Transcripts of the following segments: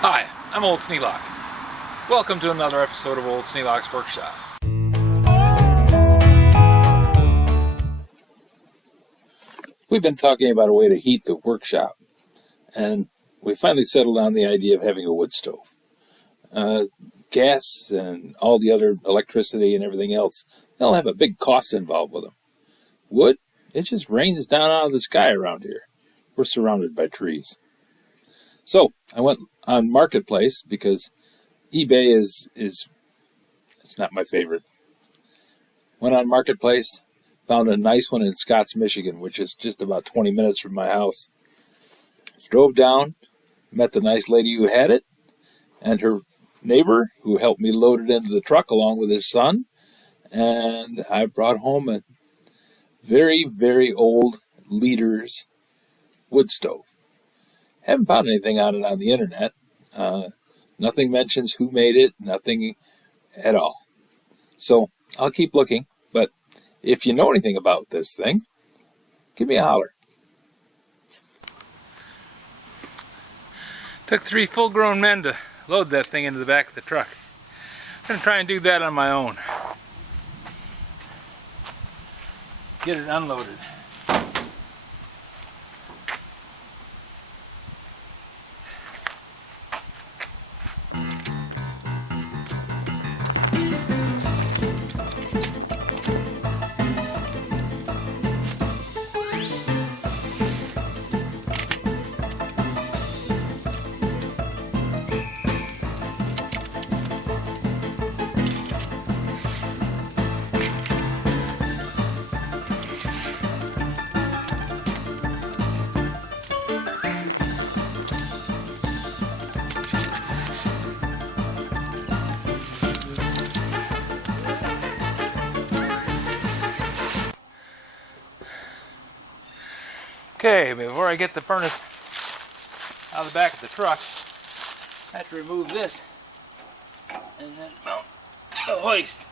Hi, I'm Old Sneelock. Welcome to another episode of Old Sneelock's Workshop. We've been talking about a way to heat the workshop, and we finally settled on the idea of having a wood stove. Gas and all the other electricity and everything else, they'll have a big cost involved with them. Wood, it just rains down out of the sky around here. We're surrounded by trees. So I went on Marketplace because eBay is it's not my favorite. Went on Marketplace, found a nice one in Scotts, Michigan, which is just about 20 minutes from my house. Drove down, met the nice lady who had it, and her neighbor who helped me load it into the truck along with his son. And I brought home a very, very old Leader's wood stove. Haven't found anything on it on the internet. Nothing mentions who made it, nothing at all. So I'll keep looking, but if you know anything about this thing, give me a holler. Took 3 full-grown men to load that thing into the back of the truck. I'm going to try and do that on my own. Get it unloaded. Okay, before I get the furnace out of the back of the truck, I have to remove this and then mount the hoist.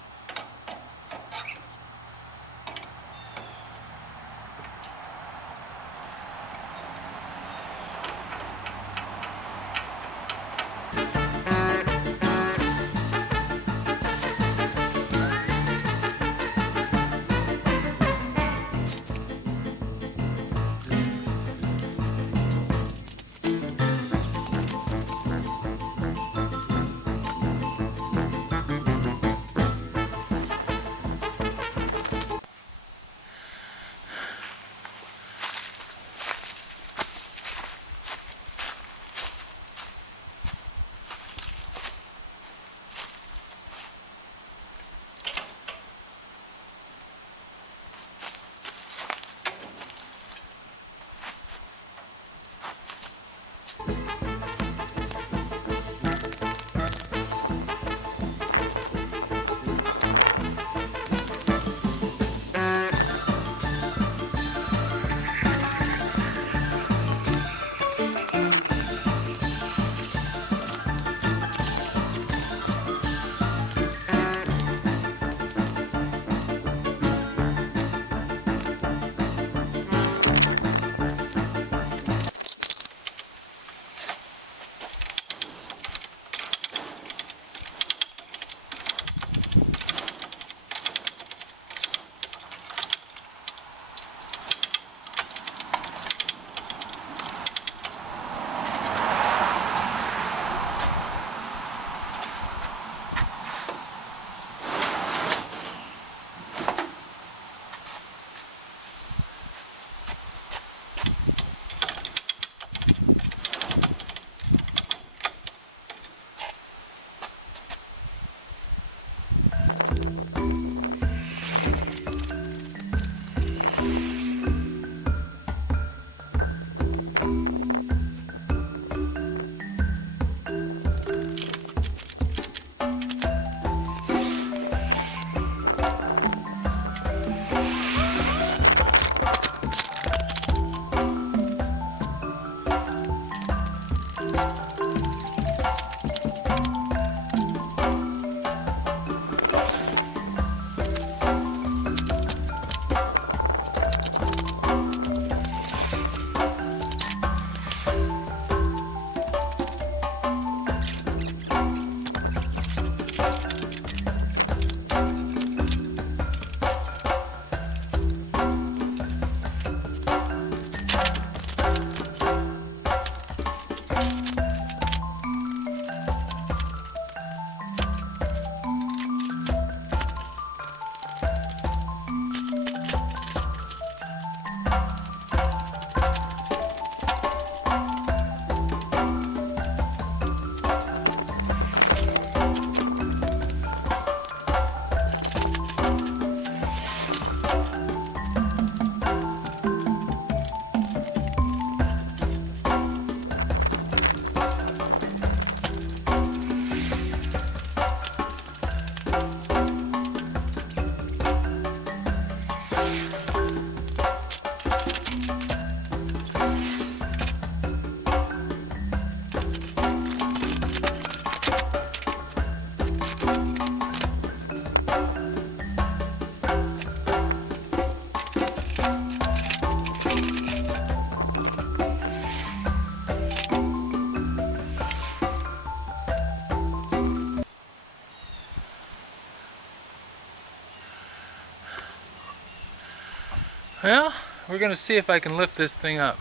Well, we're going to see if I can lift this thing up.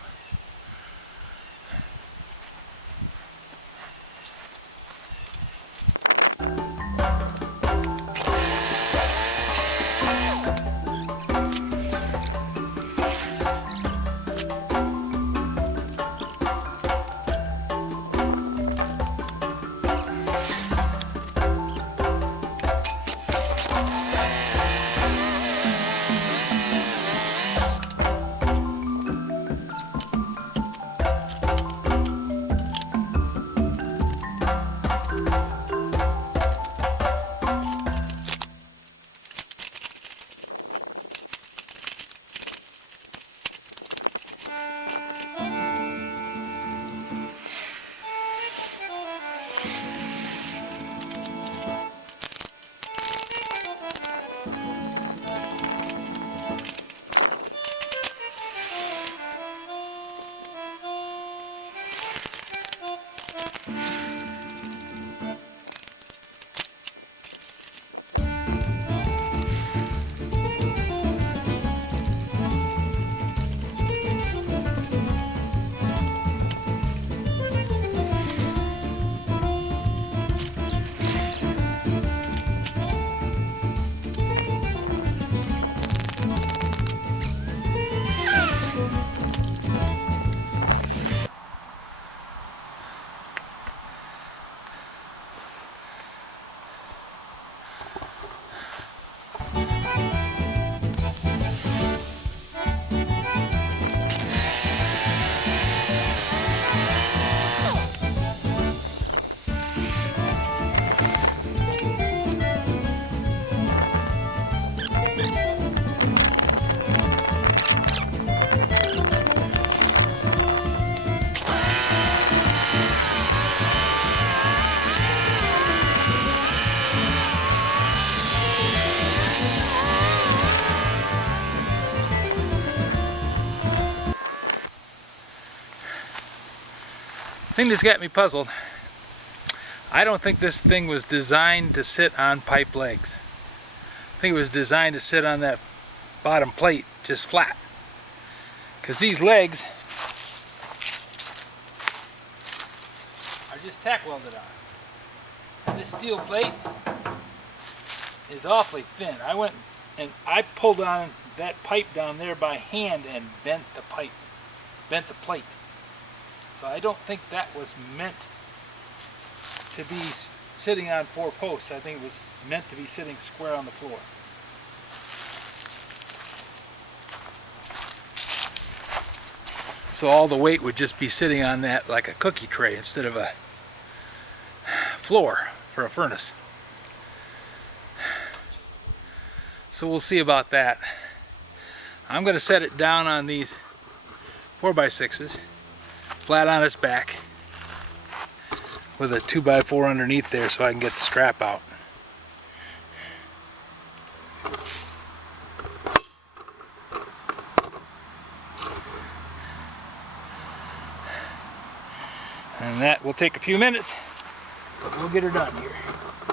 The thing that's got me puzzled, I don't think this thing was designed to sit on pipe legs. I think it was designed to sit on that bottom plate just flat. Because these legs are just tack welded on. And this steel plate is awfully thin. I went and I pulled on that pipe down there by hand and bent the plate. So I don't think that was meant to be sitting on 4 posts. I think it was meant to be sitting square on the floor. So all the weight would just be sitting on that like a cookie tray instead of a floor for a furnace. So we'll see about that. I'm going to set it down on these 4x6s, flat on its back, with a 2x4 underneath there so I can get the strap out. And that will take a few minutes, but we'll get her done here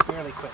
fairly quick.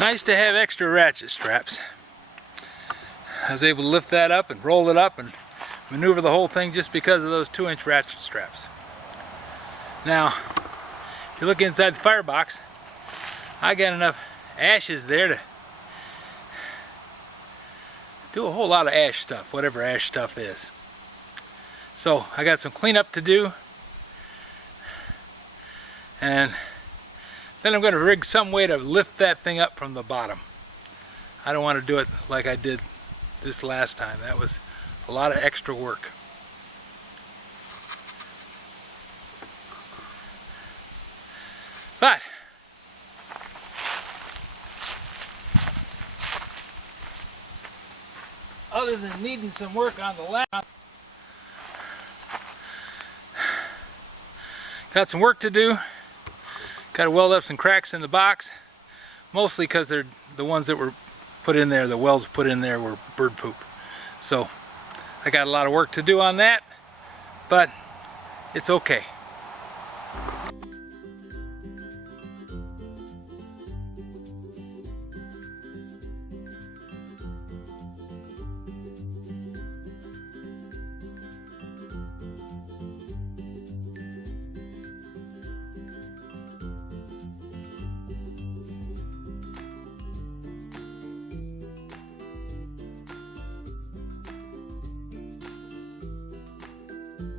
Nice to have extra ratchet straps. I was able to lift that up and roll it up and maneuver the whole thing just because of those 2-inch ratchet straps. Now, if you look inside the firebox, I got enough ashes there to do a whole lot of ash stuff, whatever ash stuff is. So I got some cleanup to do, and then I'm going to rig some way to lift that thing up from the bottom. I don't want to do it like I did this last time. That was a lot of extra work. But other than needing some work on the lap, got some work to do. Got to weld up some cracks in the box, mostly because they're the ones that were put in there, the welds put in there were bird poop. So I got a lot of work to do on that, but it's okay.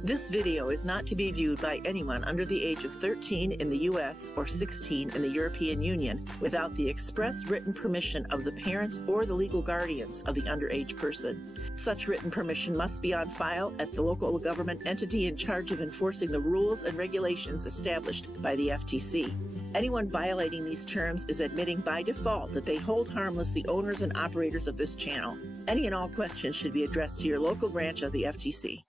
This video is not to be viewed by anyone under the age of 13 in the U.S. or 16 in the European Union without the express written permission of the parents or the legal guardians of the underage person. Such written permission must be on file at the local government entity in charge of enforcing the rules and regulations established by the FTC. Anyone violating these terms is admitting by default that they hold harmless the owners and operators of this channel. Any and all questions should be addressed to your local branch of the FTC.